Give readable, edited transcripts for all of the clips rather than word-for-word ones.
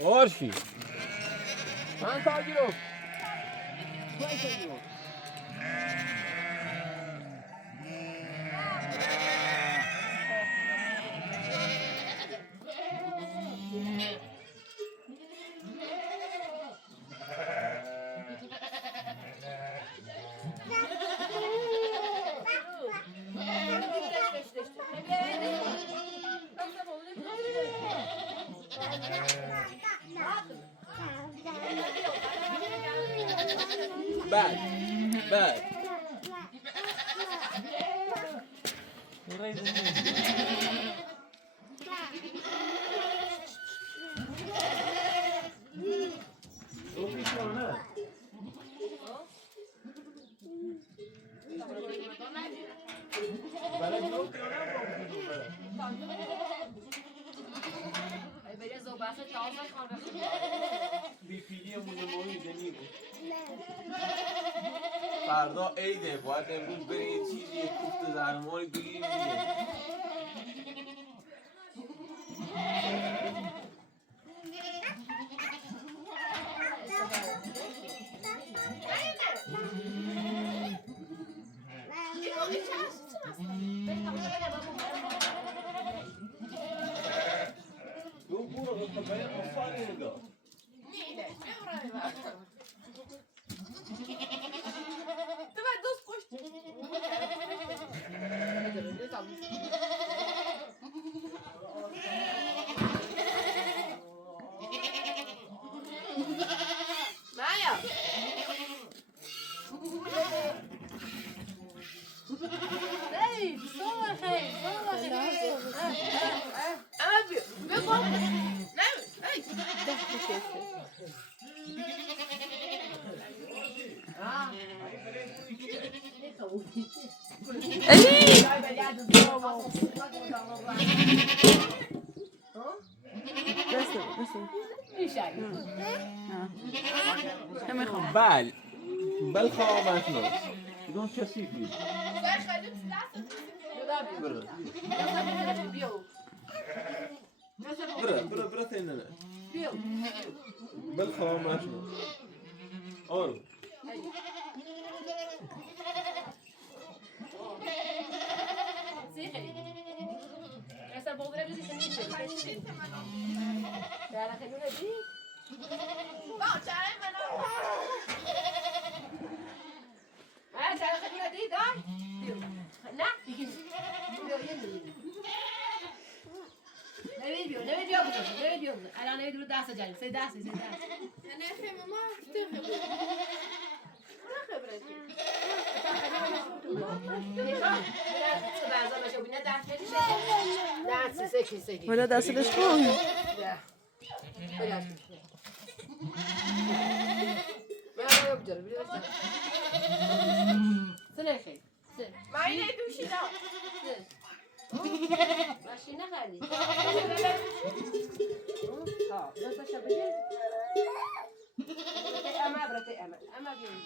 Orsi. Man tagiro. Bad. Bad. فردا عیده باید امروز بریم یه چیزی یه کوفته زرماری بگیریم دیگه. بل بل خواهمت ناس بدون کسیفی برا تیننه بل خواهمت ناس آرو الان نمیدونم دست جایی سه دست نه ما ولا دست بشکن ماشي نخلي ها بس شبيه اما برتي اما بيوم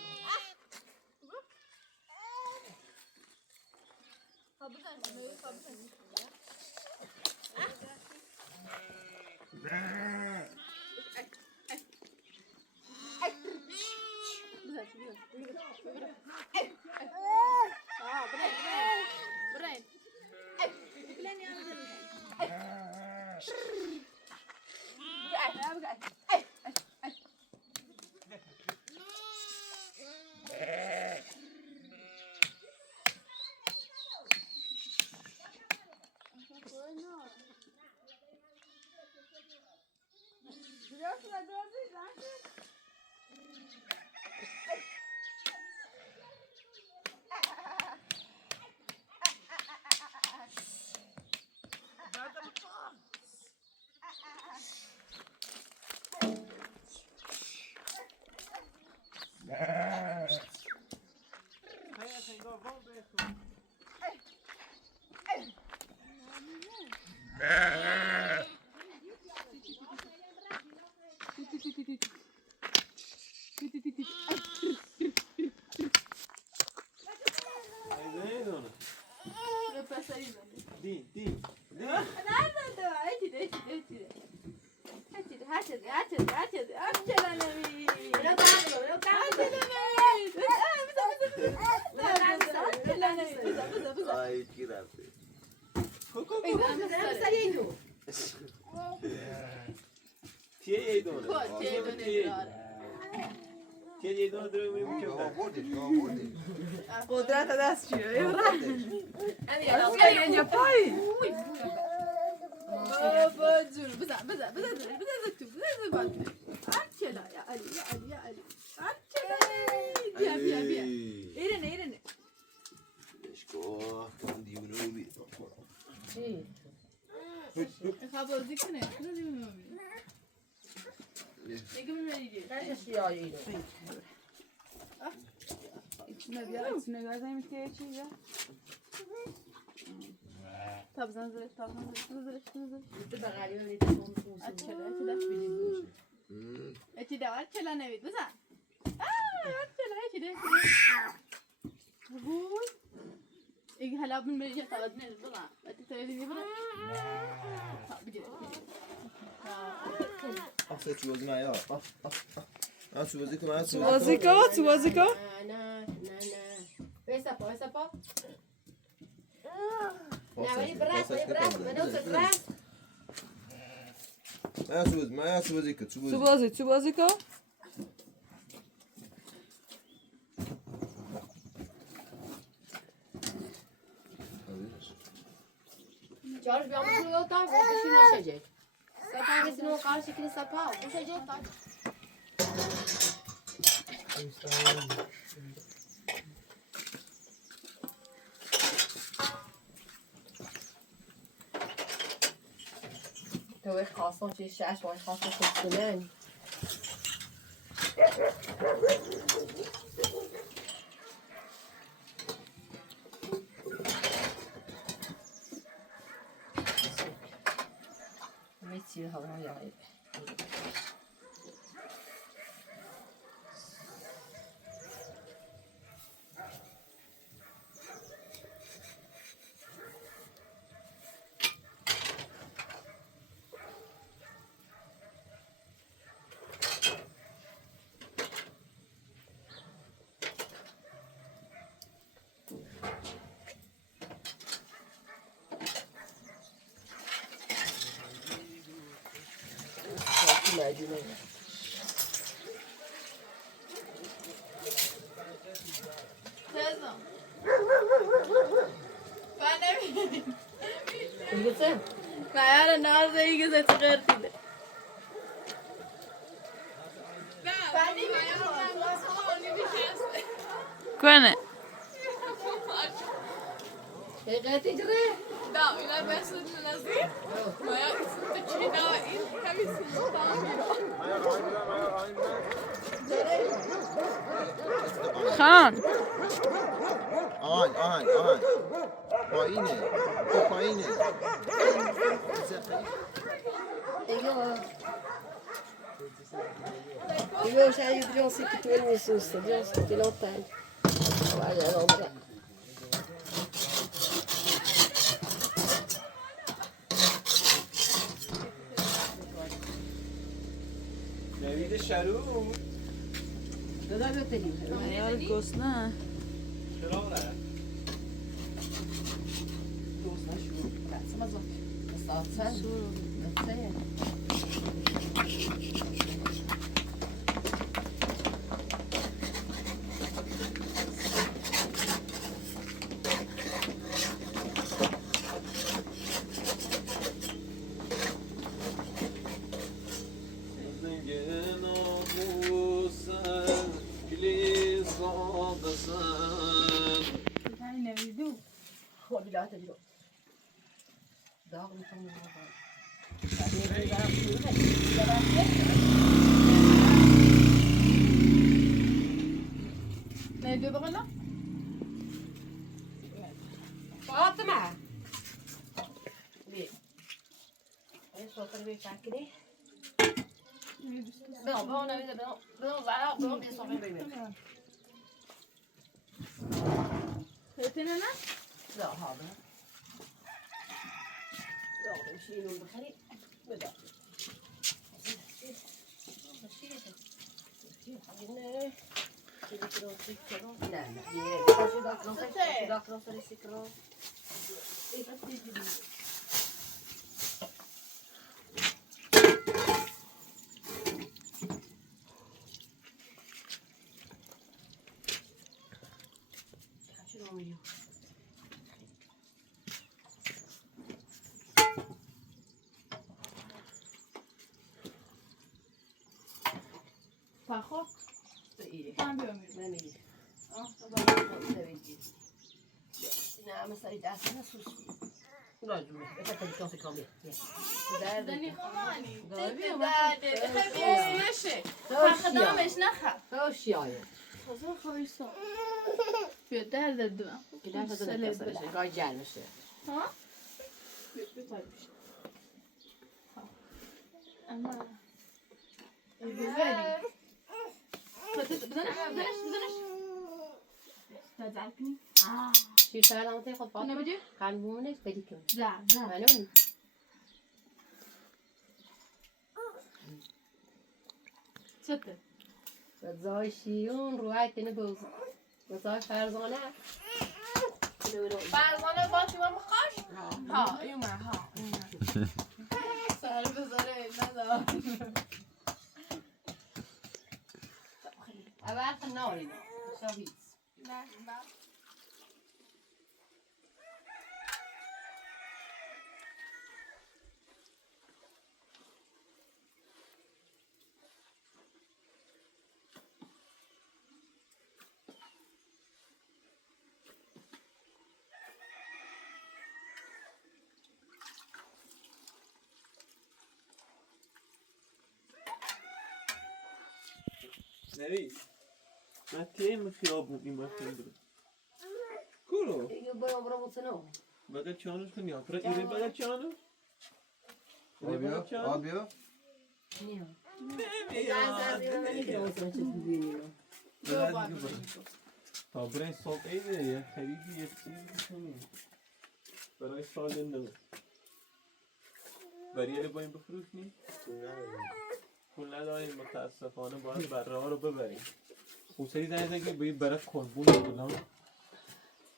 Ay, grazie. Tieni dona. Tieni dona durumunu mükemmel. قدرت دستشویی اینجا پای بابا جون بزن تو چلا یا علی بیا ایرنه اشکا من دیونه رو بیرم. میخواه بازی کنه دیگه میبری içine gözlerim ki içiyor. Tabi sen zırh Eti de var çela ne vid bıza. Çela eti de. Bu. İyi hala bunu böyle tabii ne bıza. Eti söylediğini bıza. Tabii ki. Afset şu bozma ya. Ha şu bozuk mu? Tu vazika? نه بسپا نه ولی براس منو براس Ma şu bozuk. Tu vazika? George bir amca yol tam düşünecek. Sapanesini o karşıkini sapa. Düşecek tam. تو خاصة في الشاش وين خاصة في السنان ما يصير هذا يعني Imagine. Teyzem. Ben ne bileyim. Gitsin. Ben nerede iyi güzel çıkarttı. Ben ne bileyim. Kone. Gayet icre. Da öyle ben sözünü nasıl? Maya üstündeki daha iyi. Hepsi Khan. آهان پایینه پایینه Io sai di non si tu il susto, di non si ti lontano. Vai a Londra. نوید شروع Dove avete lì? Ayar gosna. چرا نه Giusto, asciutto. Cazzo, ma so. Sto alzando. لا تجرؤ داغ فيديو بغلا فاطمة بيه ايه صوتر بيه شاكري بنو بنو نبي بنو زعلا بنو بيه صوتر بيه هاتين انا لا هذا لا نمشي له بخلي بدا تاخو إيه كم بيومي ما نيجي نعم سعيد عسل سوس لا جمله إذا كنت شوفي كلامي دني خماني داري دادي خبي ماشي خدامش نخا خوش ياي خزر خويسا في درد الدم كده فضل كسرش قاعد جالس ها اما البلبلي بدنش تزعلني شي سهل أنت خد انا فاطمة بدي كان بونس بدي كم زعل معلوم ستة بتزاي شيون رواية نبوز بتزاي فرزانة فرزانه باتی ما مخاش ها ایومه ها سر بذاره ندار أبعد خناري شافيت نه نویس من تیم خیابون میماشیم برو کورو يو برو بوتنو بگه چانوش کنی آپرا ایره بگه چانوش آبیا تا برای صبح ایده یه خریدی یه چیزی کنی برای سال نو بریه با این بفروشنی؟ پول نداریم متاسفانه باید بره ها رو ببریم خوصهی زنی زنگی باید برای کربون بکنم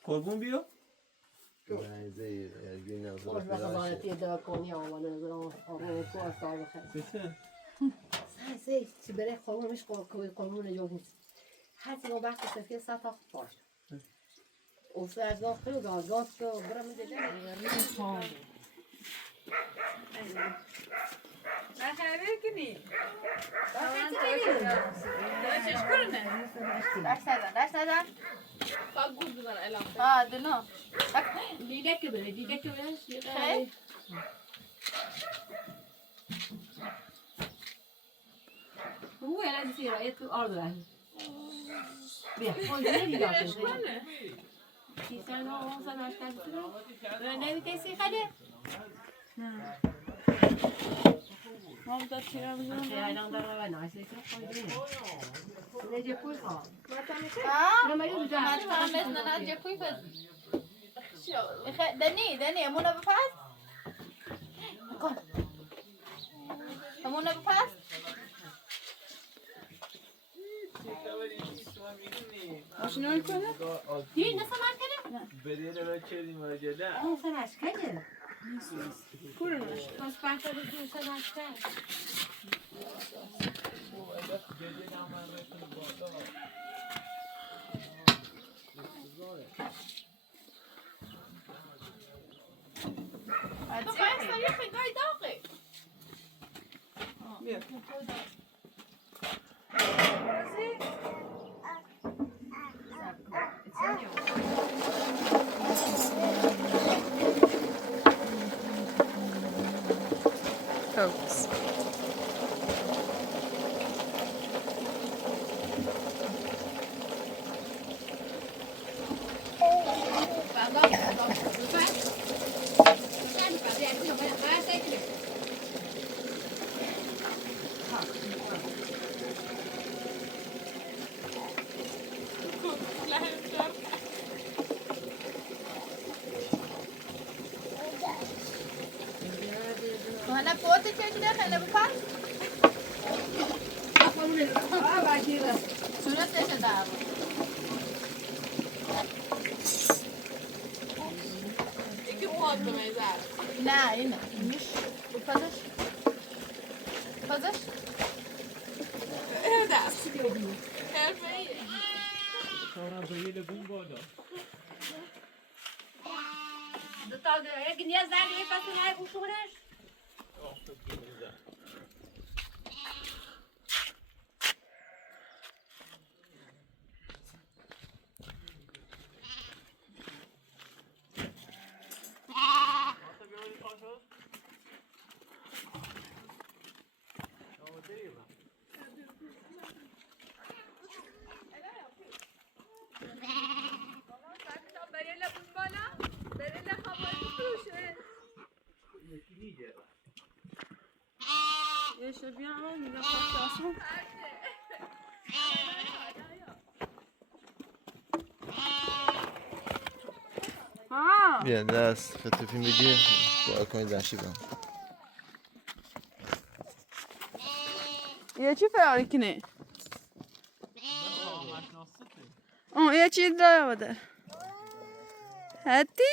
کربون بیا؟ خوش بخوانتی دا کنی آمانه نظرم آقای تو از سال بخیر بسه؟ سعی چی برای خورمش قربون جو نیست حتی ما بحث سفیه سطح باش اوفه از داخل گاز که برم دیگه نخبر کنی داشتش کنه داشت ندن فقط گود بزن الان دلنا دیگه که بره خیلی هو لازم يصير رأيت الأرض يعني بيا خذ لي داخل شي سنة وصل عشان أنا بتسي خليه ما بدأت شيء بزنم يا أنا ضربة أنا عايزة كده خذي نجي كل خا ما مثلا نجي كيف دني امونه بپس امونه بپس شنو کنه؟ دي نسمع كده بدينا ما تشيلي ما جدا أنا سمعت كده کورنش بس بعد كده سمعت كده تو خواهی سریخی گای داغی بیا Focus. حالا پوتی چه داخل بکن؟ صورتش دار. İki puan mı mezar? نه اینه میش پزش پزش Evet. Perfeito. کارم به یه لبون بالا دو تا یک نیاز داری یک کسی نه بوشونش Jeszcze białą, nie zapłaciłam. بیا دست خطوفی میگی باید کنید دنشی بهم یه چی فراری کنه؟ یه چی داره بده هدی؟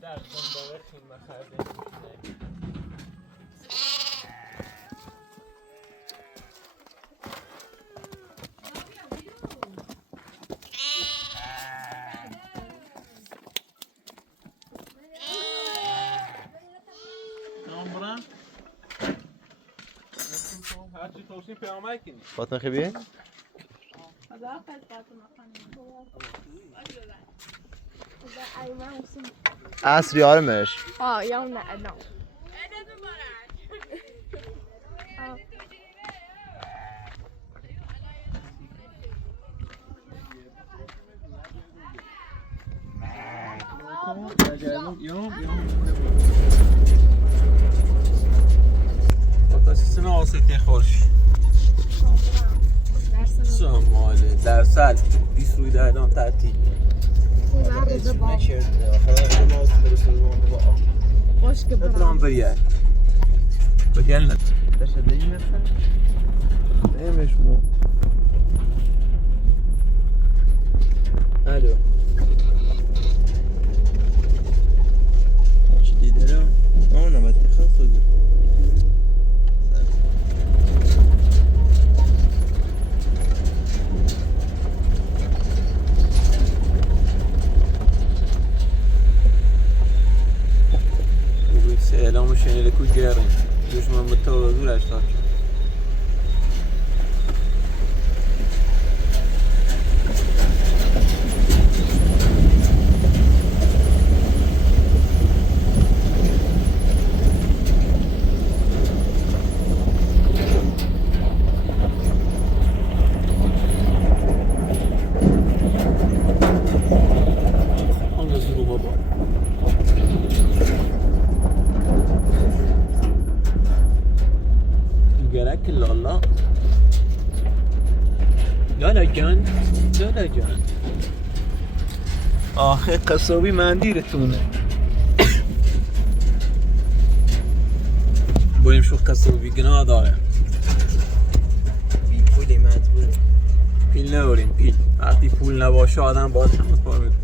در زنباقه خیمه خرده برم هرچی توشین پیامه کنی فاطمه خیلی؟ عصری آرمش یا نه Otası olsaydı hoş. Somali dersel bir suyu derden tatil. باش که Hadi بريال. بجلنا. تشدي مثلا. ايش مو. الو. شديد له انا ما تخصص اعلام شنیده کو گرین دشمن متوازو رشتاک ماشاءالله. لالا جان آخه قصابی مندیرتونه. بریم شو قصابی گناه داره. بی پولی مجبوری. پیل نداریم پیل. وقتی پول نباشه آدم باید همه کار میکنه.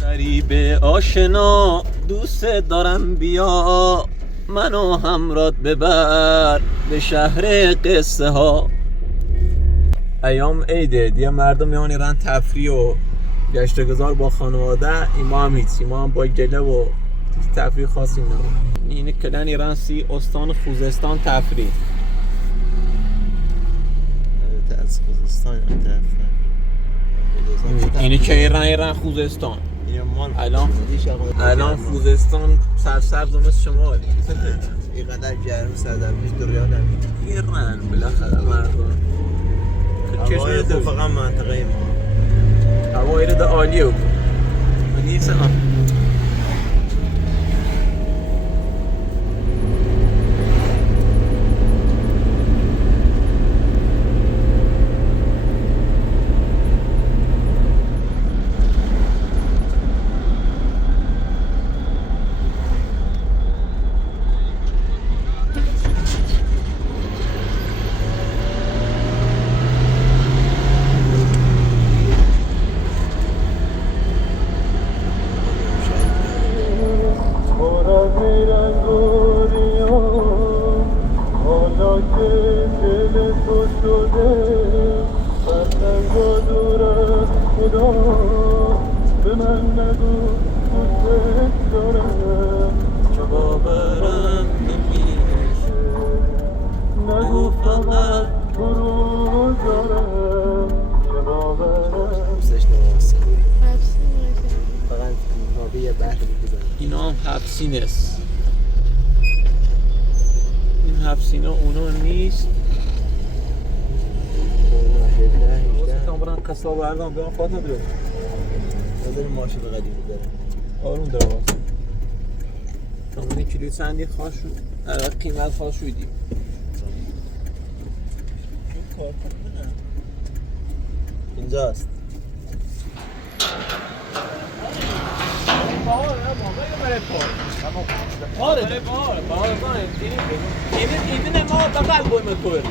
غریب آشنا دوست دارم بیا منو همراه ببر به شهر قصه ها. ایام عیده دیگه مردم میان تفریح و گشت گذار با خانواده. ایما هم هیچی، ما هم با گله و تفریح خاصی نداریم. اینه کلن ایران سی استان خوزستان تفریح. از خوزستان اینی که ایران خوزستان. الان خوزستان سرسبز و مثل شمال. اینقدر گرم سردرمیش دریان نمید. ایران بالاخره مردم هوای خوب فقط منطقه ما. هوایی رو ده عالیه بکن و نیست هم اینا هم حبسینست. این حبسینا اونا نیست. واسه برن قصاب بردم بیان فاتا درو نداریم ماشین قدیمی داره. آرون داره واسه تمانی کیلو چندی خواهد شد. قیمت خواهد شدیم اینجاست. این ما بغل بایم کور.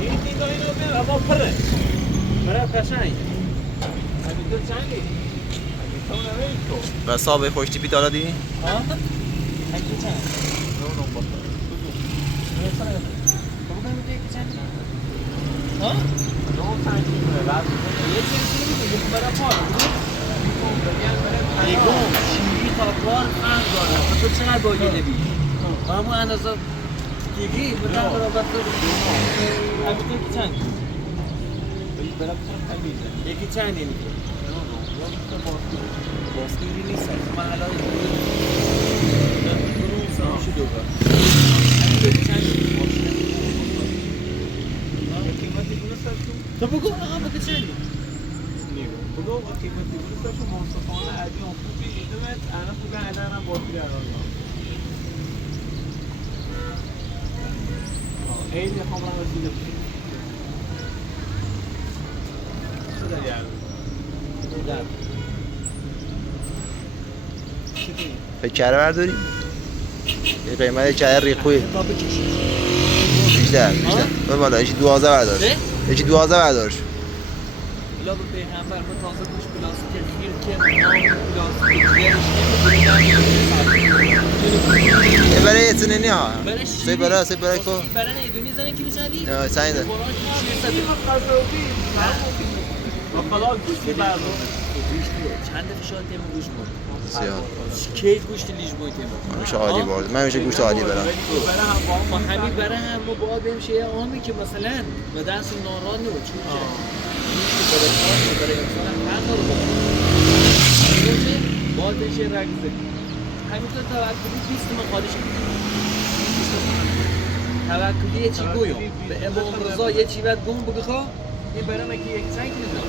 این دیگه اینو بیم اما پره. پره قشنگ. همین دو چندی؟ همین تو نمی‌دی تو. و صاحب خوش تیپی دالا دی؟ ها؟ همین چند؟ نه باشه. تو بگم دیگه چند؟ ها؟ نه چندی بعد یه چیزی میگم برای پاره. ایگون شیری تا کار خند داره. تو چقدر باگیده بی؟ همون اندازه دیگی بودن برابر تو همین یکی چند؟ برای خمیده. یکی چند اینی؟ باسکیری نیست. من الان میشه دوباره. یکی چند؟ قیمتی تو بگو آقا بگو چندی؟ بگو قیمتی بودستشون منصفانه عدی هم خوبی ایدومت انا خوبی الان هم باقی الان این میخوام رو وسیله بکنم چه داری الان؟ به کره برداری؟ یه قیمت کره ریقوی بیشتر به بالا یکی 12 بردارش. یکی 12 بردارش. بلا به پیغمبر ما تازه کش پلاستیک خیر که نام پلاستیک دیگرش یه برای اتنینی ها برای سی برای که برای نیدونی زنه کی بچندی؟ سعی ده خدا گوشتی بردار چند فشار تیم گوش بود بسیار کی گوشت لیج بود تیم همیشه عالی بارد من همیشه گوشت عالی برم ما همین برای هم ما باید بمیشه یه آمی که مثلا به دست ناران نو چون برای انسان هم رو باید بشه رگزه همینطور توکلی 20 من خواهدش توکلی یه چی گویم به امام رضا یه چی باید گوم بگه خواه این برای که یک چنگ نزد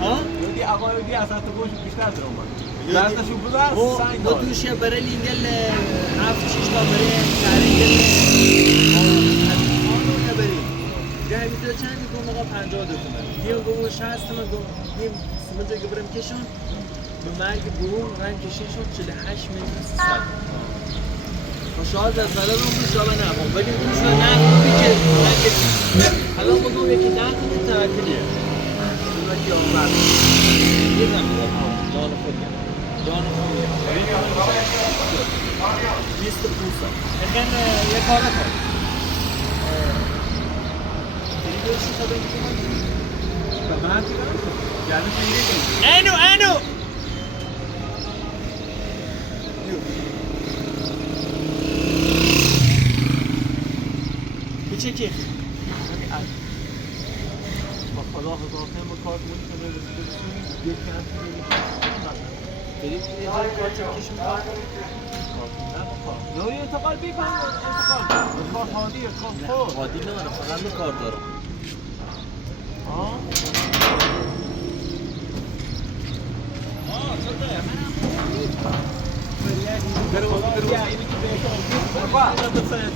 ها؟ یودی آقا یودی اصلا تو گوش بیشتر در اومد دستشو ببر سنگ با دار دوشه برای لینگل 7-6 تا برای ترینگل آنو نبریم ده میتر چند گم آقا 50 تومن دیم گم 60 تومن گم دیم سمنت که برم کشون به مرگ گم رنگ کشین شد 48 میلیون 300 شاید از بلا رو شاید نمون ولی اون شاید نمونی که حالا بگم یکی 10 تومن توکلیه که آمد یه زمین جان خودم جان خودم 20 پوسا اگه یه کار نکن دیگه تا بگیم من اینو چه کی با خدا هزارتن با کارت مونی که برسید یک کم بریم یه های کار چکیش میکنم نه انتقال بیپن انتقال هادی خود عادی ندارم فقط به کار دارم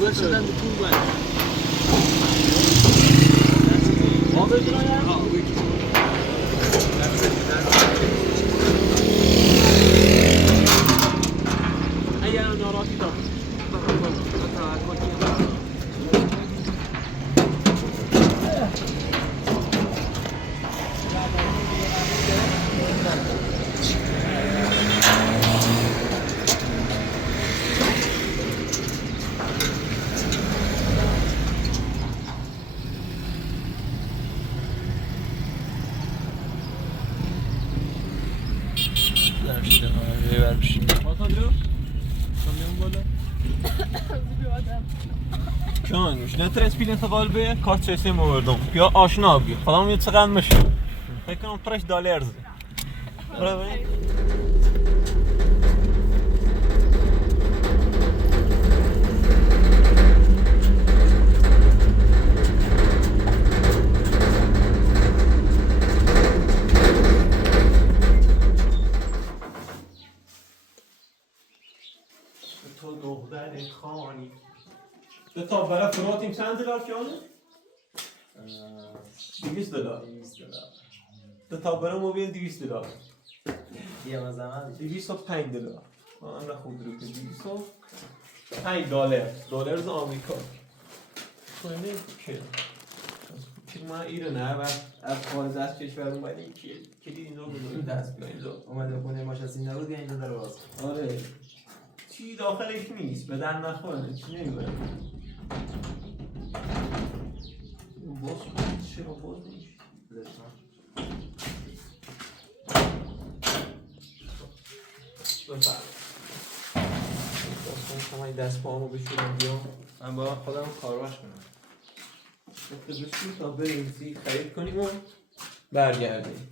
گل شدن به پول باید ما بگیرم یا؟ اگر ناراحتی دارم Kanka, نه ترسپیل انتقال به کارت سیسی موردم یا آشنا بگیر خودم یه چقدر میشه فکر کنم پرش $. تو دختر خانی به تا برای فراتیم چند $؟ کیانه؟ $200 به تا برای موبیل $200 یه مزمه $205 من نخود رو که $205 دلار آمریکا کنه که ما ایرانه و از خارج از کشور اومدیم کلید اینجا بزنیم دست بیاییم اومده خونه ماش از این نبود یا اینجا داره باز آره چی داخلش نیست به در نخوره چی نمیبره باز چرا باز نیست بفرم باز کنم این دست پاهمو بشورم بیام من با خودم کارواش کنم بشور تا بریم چیز خرید کنیم و برگردیم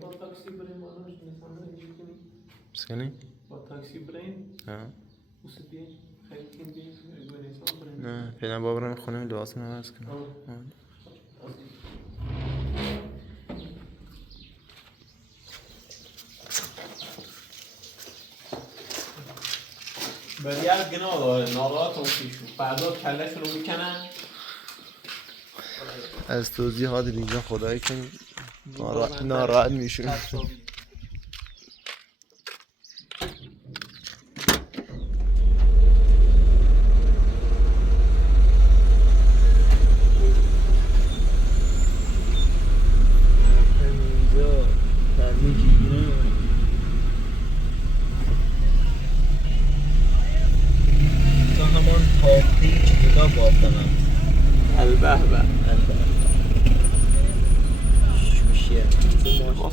با تاکسی بریم بالا سکنی؟ با تاکسی بریم ها اوسه بیاییم خرید کنیم بیاییم نه پیدا بابرم خونه لباس نواز کنم ولی از گناه داره ناراحت اون پیشون فردا کلشون رو میکنن از توضیحات اینجا خدایی کنیم ناراحت میشون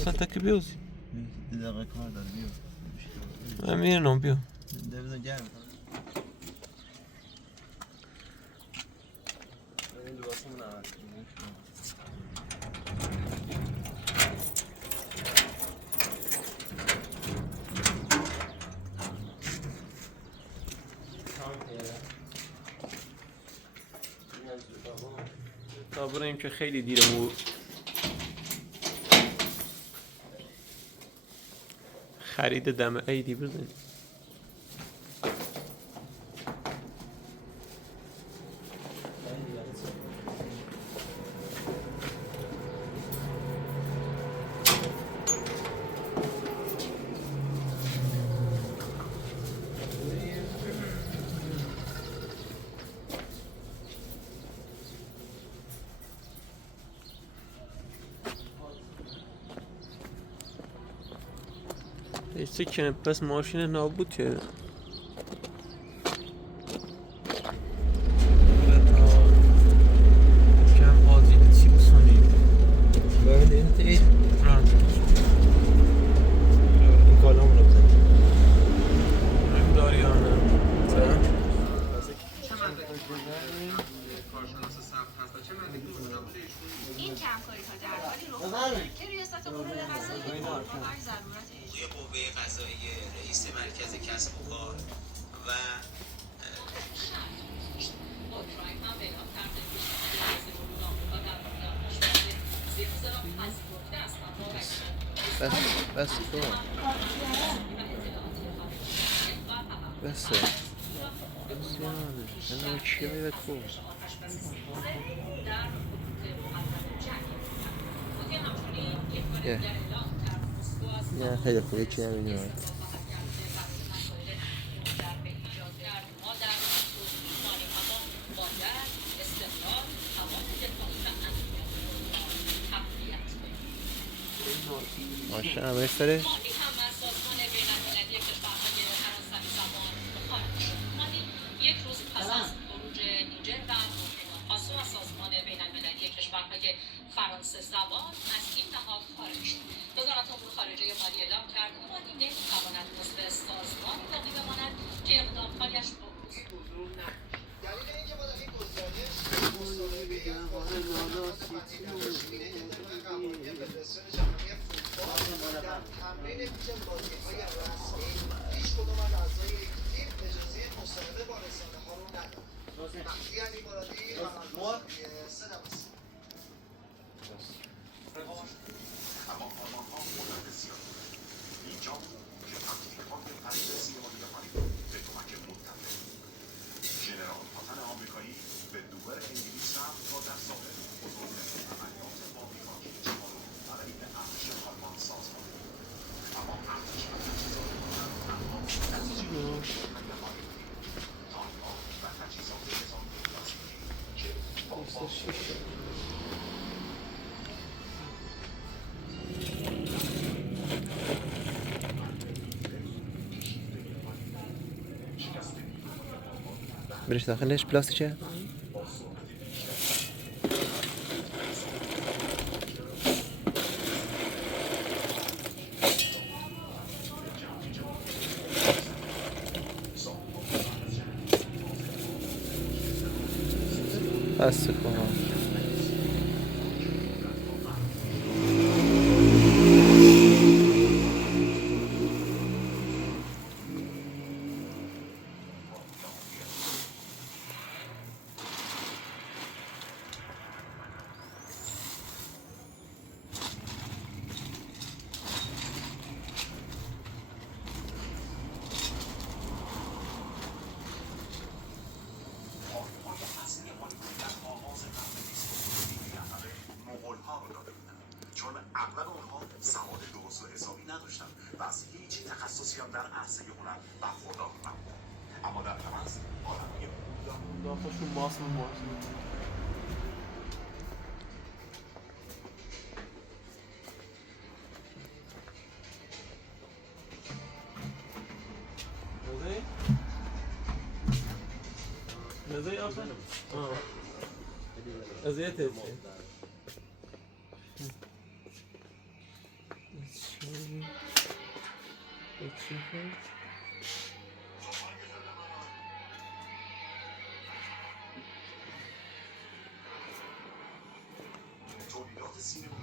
واسه که بیوزی دقیقه کار داره بیو من میرنم بیو بزن گرم تا بریم که خیلی دیرم بود خرید دم عیدی بزنیم. ایسته کنه پس ماشین نابود کرده. کم آزیده چی بسونیم باید انت ايه این این کالام رو بزنیم داریانه این کمکاری ها در حالی رخ که ریاست قوه قضاییه بر ضرورت اجرای قوه قضاییه رئیس مرکز کسب و کار و بس تو بسه انا چی میاد تو نه خیلی خوبه چی نمیدونم ماشین هم بستره یک روز پس از خروج نیجر و بورکینا فاسو از سازمان بین‌المللی کشورهای فرانسه زبان از این نهاد خارج شد. وزارت امور خارجه مالی اعلام کرد مالی نمی‌تواند عضو سازمانی باقی بماند که اقدام‌هایش با حضور نداشت. دلیل اینکه با این گزارش مصاحبه قوانین فدراسیون جهانی فوتبال در تمرین پیش بازی‌های رسمی هیچ کدام از اعضای تیم اجازه مصاحبه با رسانه‌ها رو ندارد. مهدی علی مرادی خبرنگار سنوس. اما آنها مدت بسیار اینجا که تحقیقات پرسسی مالیاتی به کمک متفق ژنرال پاتن آمریکایی به دوبر انگلیس رفت تا در سابق بزرگترین عملیات مالیاتی جهان علیه ارتش آلمان سازمان اما ارتش و تجهیزات آنها و تجهیزات نظام پلاستیکی که با برش داخلش پلاستیکه بس کن چون اغلب اونها سواد درست و حسابی نداشتن و از هیچ تخصصی هم در عرصه هنر برخوردار نبودن اما در رمز عالمی داخلشون ماست رضایی آفن؟ اذیت هستی تولیدات سینما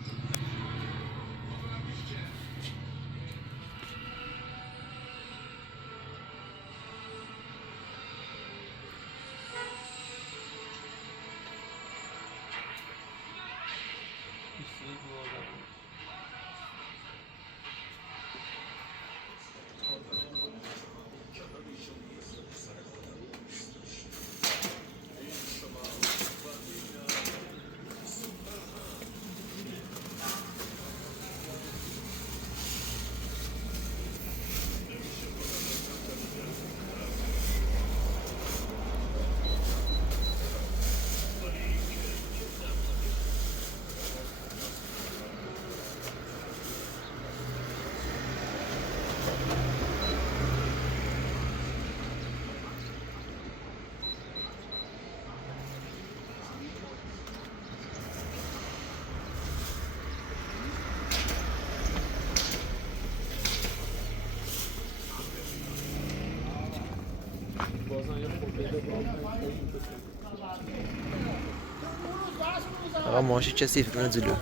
آقا ماشی چه سیفت کنه جلو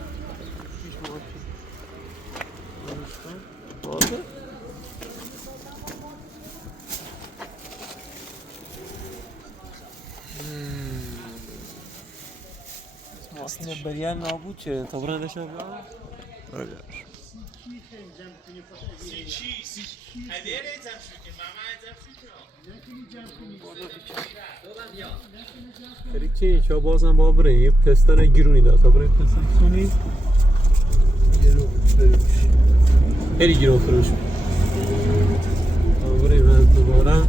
ماشین بریا نابود چه تا برندش نبود خیلی چه بازم با بریم تستر گیرونی داد تا بریم تستر سونی خیلی گیرون فروش تا بریم از دوباره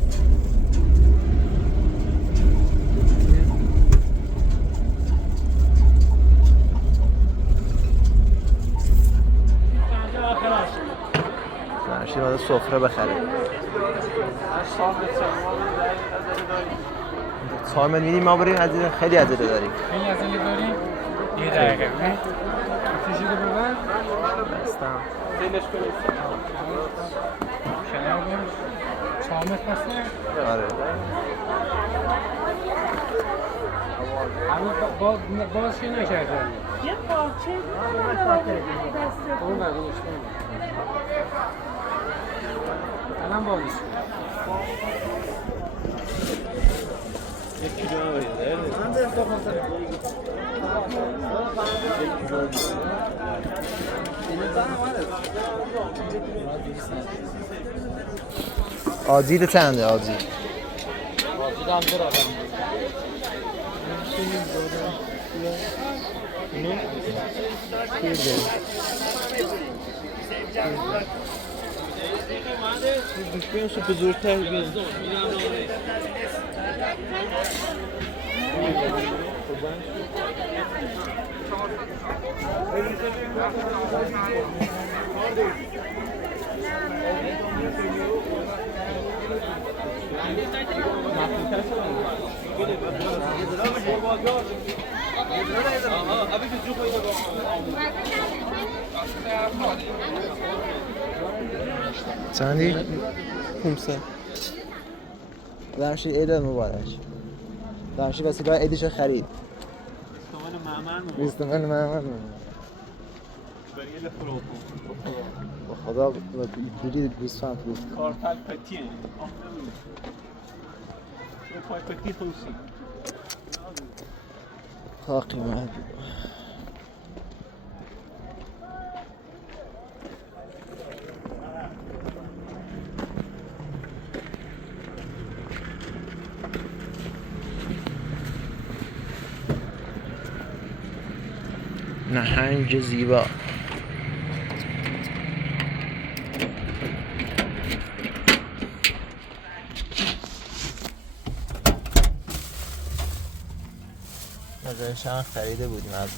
فرشید باید سفره بخره سامن میدیم ما بریم از خیلی عجله داریم خیلی عجله داریم یه دقیقه نه چیزی رو ببر بستم خیلیش کنید شنر باش چامت هسته آره هنوز باز که نکردن یه پارچه اون بقیش الان بازش یک کیلو هم برید آجی ده چنده آجی بیشتر بزرگتر بیاد چندی؟ 500 درمشی عید مبارک درمشی وسیله عیدشو خرید بیستمان معمر بریل فروکو با خدا اینجوری گوسفند بود کارتل پتیه پای پتی خوشی ها قیمت نهنگ زیبا ازشان خریده بودیم از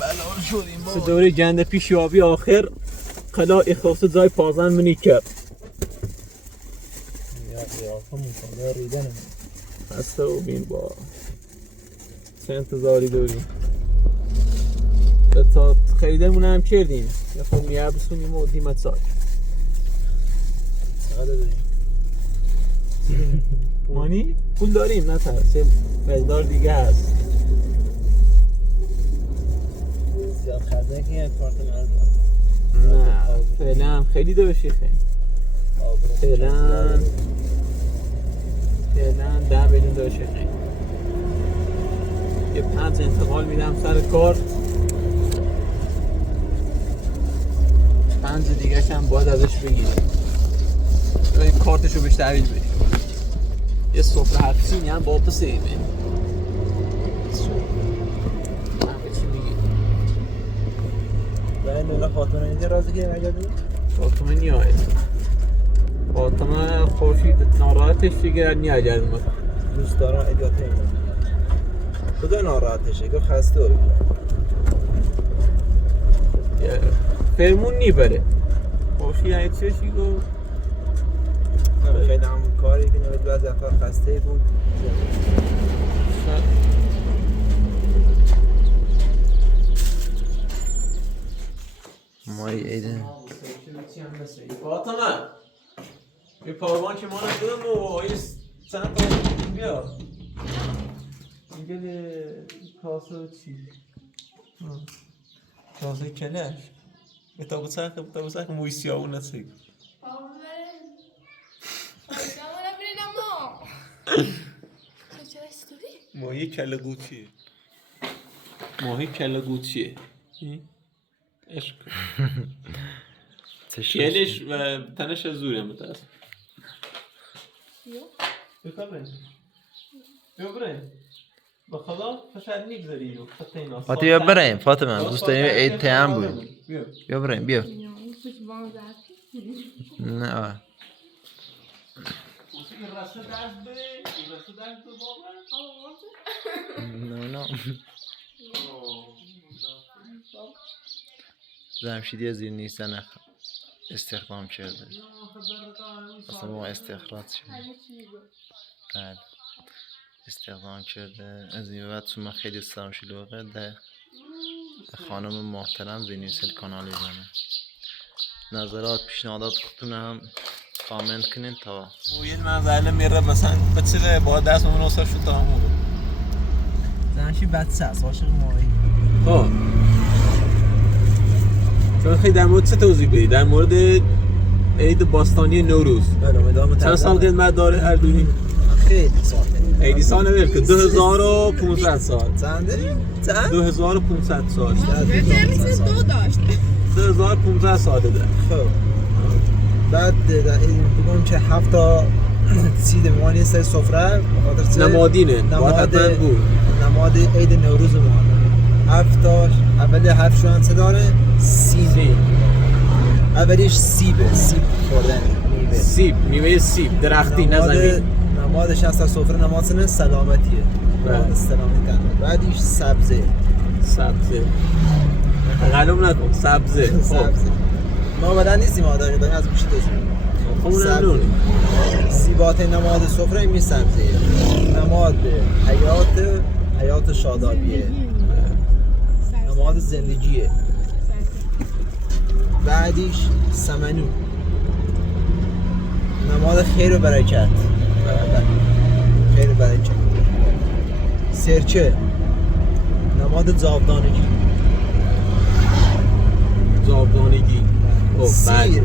بلا شدیم سه دوره جنده پیش یابی آخر قلا اخواسته زای پازن منی کرد یا ریدن هسته و بین با چه انتظاری داریم تا خریدمون هم کردیم یه خود میه بسونیم و دیمت سای چقدر داریم؟ مانی؟ پول داریم نه ترس یه مقدار دیگه هست زیاد خرده که یه کارت مرد نه فعلا خیلی ده بشی فعلا 10 میلیون ده بشی یه 5 انتقال میدم سر کار 5 دیگه هم باید ازش بگیریم این کارتشو بهش تحویل بدیم یه سفره حفظینی هم با پسیمه چی میگی؟ برای مولا فاطمه اینجا رازی که نگردی؟ فاطمه نیاید فاطمه خورشید ناراحتش دیگه نیاید ما دوست دارم ادیاته اینا خدا ناراحتشه که خسته و فرمون نیبره خورشید هایی چشی گو خیلی همون کاری که نوید بعضی افراد خسته بود مای ایده فاطمه یه پاروان که ما ندارم و یه چند تا بیا اینگه کاسه چی؟ کاسه کلش بتا بسخ موی سیاهو نسید ماهی کله گوچیه ماهی کله گوچیه عشق کلش و تنش از زوری هم بتاست بکار بریم بیا بریم با خدا فشار نگذاری رو خط اینا بیا بریم فاطمه دوست داریم عید تیم بود بیا بریم بیا نه نه جمشیدی از این نیستن استخدام کرده اصلا ما استخراج شده بله استخدام کرده از این بعد تو من خیلی استخدام شلوغه ده خانم محترم زینیسل کانالی زنه نظرات پیشنهادات خودتون هم کامنت کنین تا این منظره میره مثلا بچه با دست اون اصلا شو تمام زنشی بچه هست عاشق ماهی خب چون خیلی در مورد چه توضیح بدی؟ در مورد عید باستانی نوروز چند سال قدمت داره اردویی؟ خیلی سال خیلی سال نمیدونم که 2500 سال چنده؟ 2500 سال دو داشت 2500 سال ده خب بعد بگم که 7 تا سید موانی سه سفره نمادینه نماد عید نوروز ما 7 تا اول حرفشون چه داره؟ سیب اولیش سیبه سیب خوردن میوه سیب میوه سیب درختی نه زمین نمادش از تا سفره نماد سلامتیه نماد سلامتی بعدیش سبزه معلوم نکن سبزه ما بدن نیستیم آدمی داریم از گوشی داشتیم سیبات نماد سفره می سبزه نماد حیات شادابیه نماد زندگیه بعدیش سمنو نماد خیر و برکت سرچه نماد زاودانگی سیر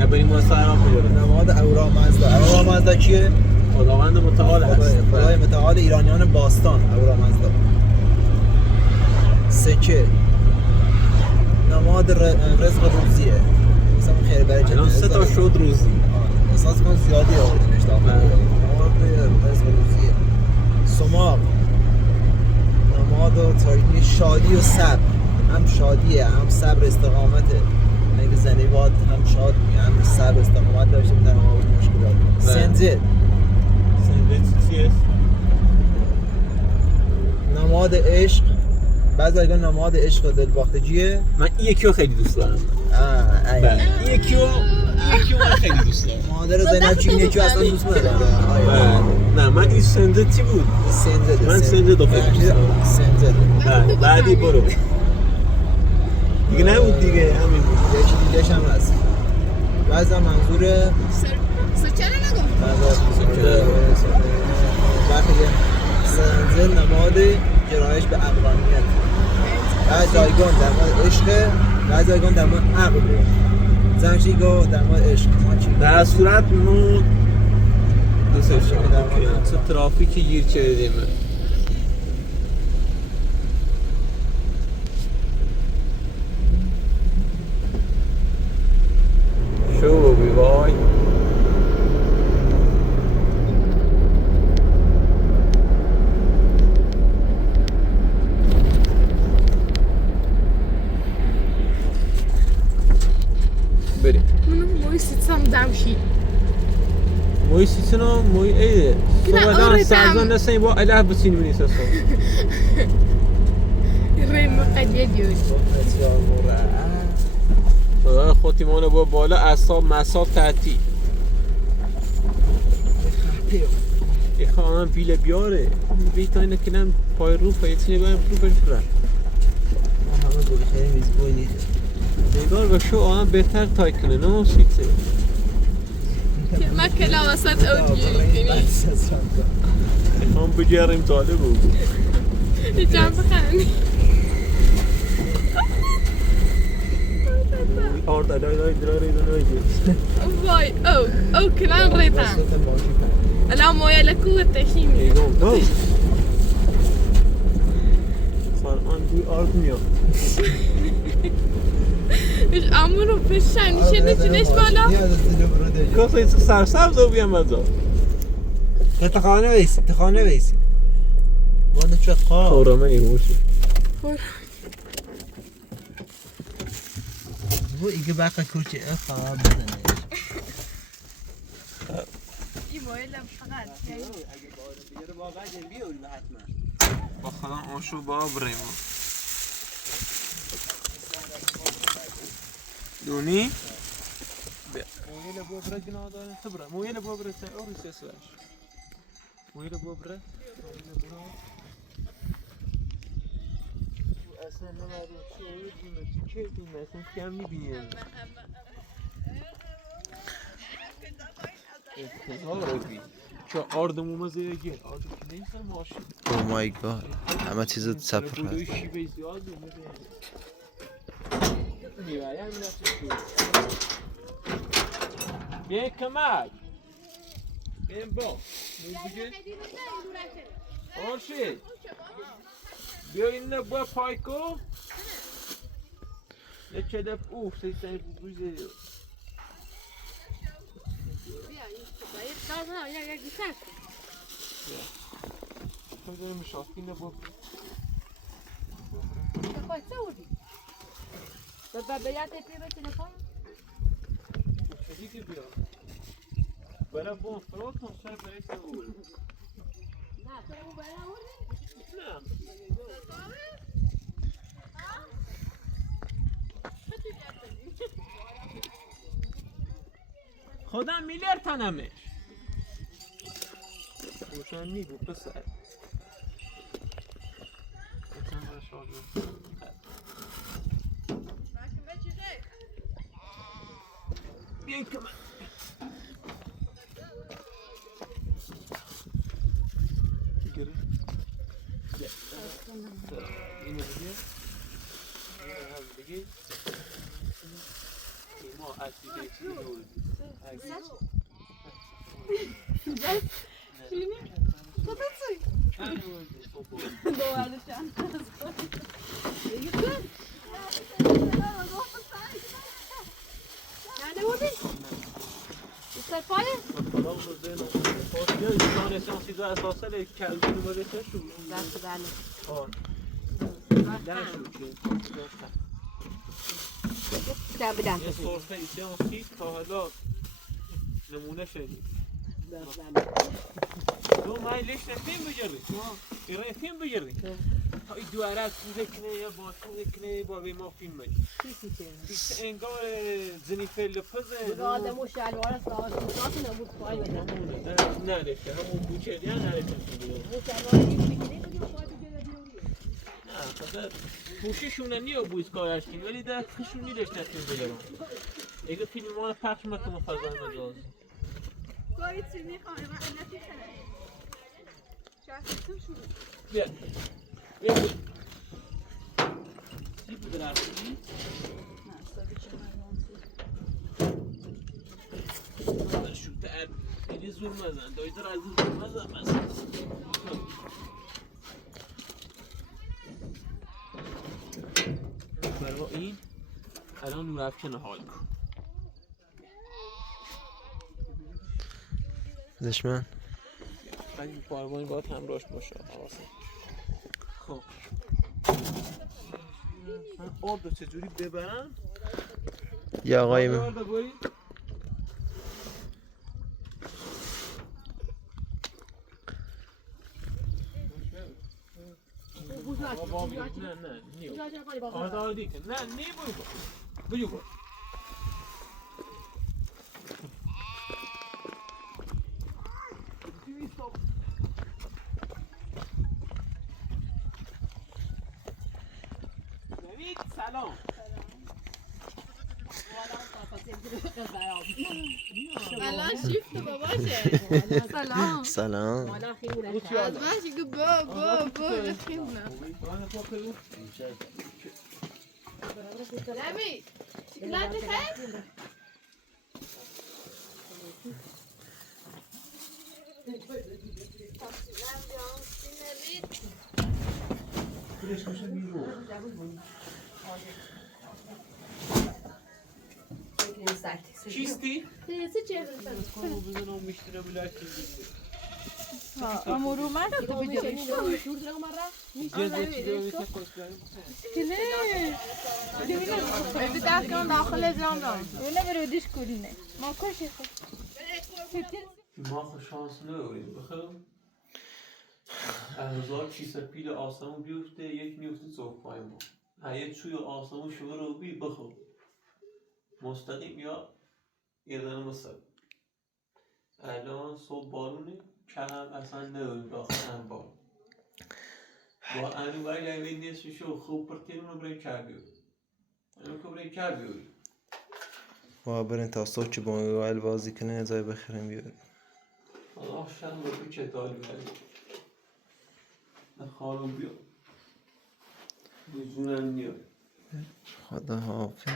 نبریم ما سرام بیارم نماد اورامزدا کیه؟ خداوند متعال هست خدای متعال ایرانیان باستان اورامزدا سکه نماد رزق روزیه مثلا خیر برکت الان 3 تا شد روزی احساس کن زیادی آوردیمش نماد رزق روزیه سماق نماد و تاریکی شادی و صبر هم شادیه هم صبر استقامته اگه زنی باید هم شاد هم صبر استقامت داشته میدن هم آورد مشکلات سنزه چیه؟ نماد عشق بعضی اگه نماد عشق و دلباختگیه من این یکی رو خیلی دوست دارم این یکی رو من خیلی دوست دارم مادر زینب چی این یکی رو اصلا دوست ندارم نه من این سنزه چی بود؟ من سنزه دو خیلی دوست دارم سنزه بعدی برو دیگه نبود دیگه همین بود یکی دیگهش هم هست بعضا منظور سرچه نگم وقتی سنزه نماد گرایش به عقلانیت بعد جایگان در مورد عشق بعد جایگان در مورد عقله زنشی گاه در مورد عشق در صورت ما دوستش چه ترافیکی گیر کردیم شو بی وای بریم موی سیتسام دمشی موی سیتسنا موی ایده صبح سرزان نسیم با اله بسین منی ساسو ریم قدیه دیوش خودیمانه با بالا اصاب مصاب تعطیل ایخواه من بیل بیاره بیتا اینه کنم پای روفه یه چینه بایم روفش بره همه گوی خیلی میزبوی نیست نگار و شو آن بهتر تای کنه نه سیته من ما كلا وسط أوجي هم بجارم طالب بود جنب خاني آرد لای دراری واي أو كلام ريتان لا مويا لكوة تشيمي خان بوی آرد میاد مش عمرو فشان شنو جنش بالا کاسه سرسبز رو بیام ازا تخانه ویسی وانا چه قا خورمه نیموشی bu iki baka kurçe falan bedene. با خودم آشو با بریم دونی مویل بابره گناه دارن تبره مویل بابره سه اوری سه سوش مویل بابره اصلا نمارو چه اوی دیمه چه دیمه اصلا کم میبینیم انتظار بی چه آردمو مزه گیر آردم که نیستم ماشین Oh my god. همه چیز سپر بودوی شیبه زیاد میبایم نفسی بیاین کمک بیاین با آرشید بیاین نبا پایکو یه چه دف اوف سیستانی بوزه خودم میشافی نبا Poi saudi. Per barbagliate prima telefono? Così che via. Bella buon frotto, non serve essere uno. No, però un bella ora. خودم میلر تنمش روشن میگو پسر بیاین که من گره اینو بگیر اینو هم بگیر ما اصلی بیتی نوردی یه سرفه ایسیانسی تا حالا نمونه شدید دو مای لیش فیلم بگیری ایره فیلم بگیری های دواره کوزه کنه یا با کوزه کنه با به ما فیلم بگیری بیست انگار زنیفه لپزه آدمو شلوار ساعت نمود پای بدم نه نشه همون بوچه یا نه نشه نه خدا پوششونه نیو بویز کارش کنی ولی در خشون نیدش نتیم بگیرم اگه فیلم ما پخش مکنم فضای مجاز کاری چی میخوام من نتیخه شخصیتم شروع بیا بیا سی بدرستی شوتر خیلی زور مزن دایدر از زور مزن مثلا برای این الان نور افکن حال کن دشمن این پاروانی باید همراهش باشه خب من آردو چجوری ببرم یا آقای من آردو بایی نه نه نیو آردو دیگه نه نی بایی با سلام الان شیفت باباشه. سلام. سلام. از من شکو با بخیمه. نمی شکلات خیر؟ چیستی؟ بزنم میشتره بلاکی امورو من تو بجوری. بدأ كمان داخل زمان. ولا بروديش كلنا. ما كل شيء. ما خوش شانس نداریم بخیر. از 1600 پیل آسمون بیفته یک میفته صبحای ما. هیچ چوی آسمون شما رو بی بخور. مستقیم یا یه دانه مصر. الان صبح بارونه کم اصلا نداریم داخل انبار. با انو برای یه نیستشو خوب پرتیم رو برای کار بیاریم. انو که برای کار بیاریم. ما برین تا صبح که با موبایل بازی کنه ازای بخریم بیاریم. الله شرم رو چه داری بریم. خانم بیا. بزونم نیاد. خدا حافظ.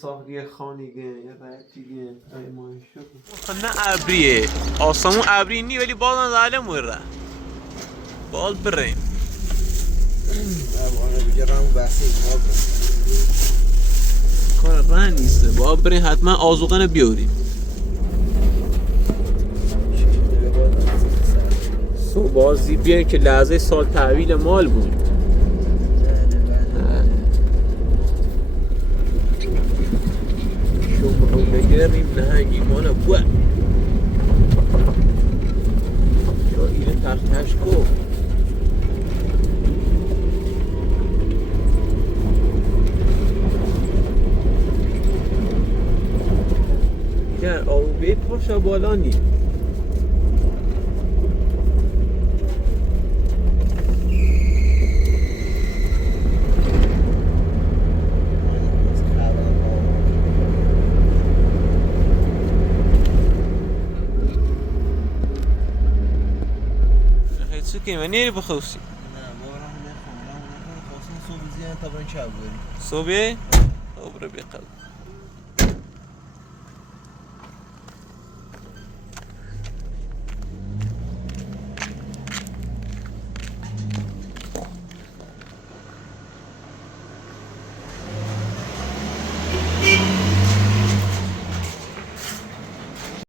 ساقی خانیگه یه رکتیگه ای مایشو نه ابریه آسمون ابری نی ولی بازم ظالم وره باز بریم کار راه نیسته باید بریم حتما آذوقه بیاریم صبح بازی بیاین که لحظه سال تحویل مال بود نگریم نهنگی مانا بوه یا اینه تختش کن گر آروبه پاشا بالا نی که من نیری بخوسی. نه بارم نمیخوام. خواستم صبح زیاد تا بریم چه بریم. صبحی؟ برو بقل.